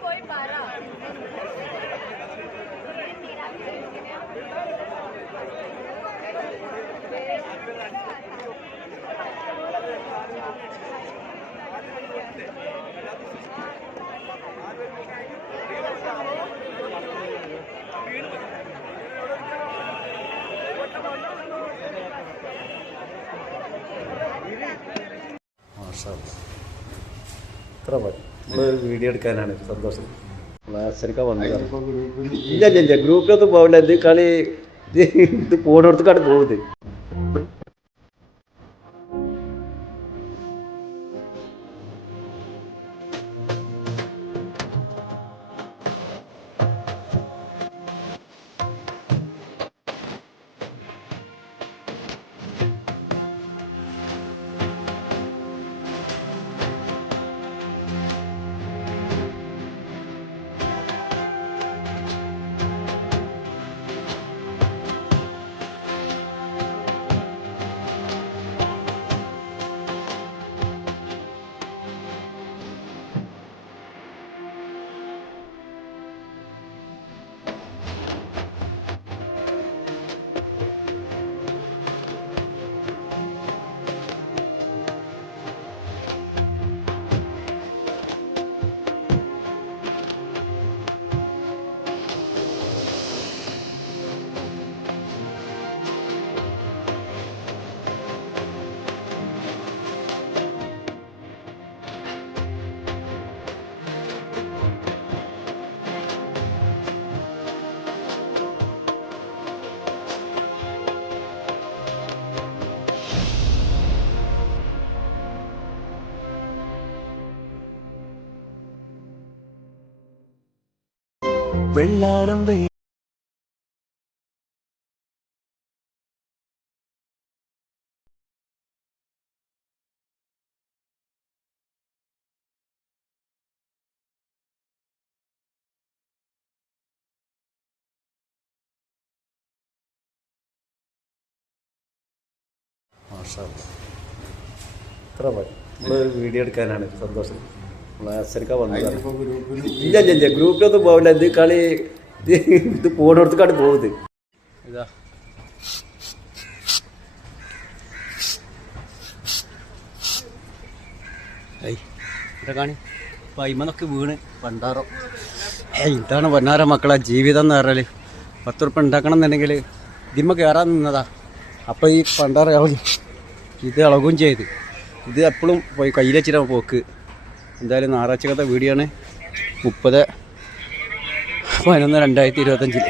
പോയി പറ ഇത്ര മതി. നമ്മളൊരു വീഡിയോ എടുക്കാനാണ് സന്തോഷം. ക്ലാസ്സിനൊക്കെ വന്നത് ഇല്ല ഇല്ല ഇല്ല. ഗ്രൂപ്പിലൊന്നും പോകില്ല ഇത് കളി ഇത് ഇത് പോണിടത്തേക്കാണ് പോകുന്നത് വെള്ളാരം ഇത്ര മതി നമ്മളൊരു വീഡിയോ എടുക്കാനാണ്. സന്തോഷം. ക്ലാസ്സിനൊക്കെ വന്നതാണ് ഇല്ല ഇല്ല ഇല്ല. ഗ്രൂപ്പിലൊന്നും പോകില്ല ഇത് കളി ഇത് ഇത് പോണിടത്തേക്കാണ് പോകുന്നത് ഇതാ. ഇവിടെ കാണി. പൈമന്നൊക്കെ വീണ്. പണ്ടാറോ. ഇതാണ് പണ്ടാറ മക്കളെ ജീവിതം എന്ന് പറഞ്ഞാൽ പത്ത് ഉറുപ്പ ഉണ്ടാക്കണം എന്നുണ്ടെങ്കിൽ ഇതിമ്മ കയറാൻ നിന്നതാ. അപ്പോൾ ഈ പണ്ടാറ ഇളകി ഇത് ഇളകും ചെയ്ത്. ഇത് എപ്പോഴും പോയി കയ്യിലെച്ചിട്ട് പോക്ക്. എന്തായാലും ഞായറാഴ്ചക്കത്തെ വീഡിയോ ആണ്. മുപ്പത് പതിനൊന്ന് രണ്ടായിരത്തി ഇരുപത്തഞ്ചിൽ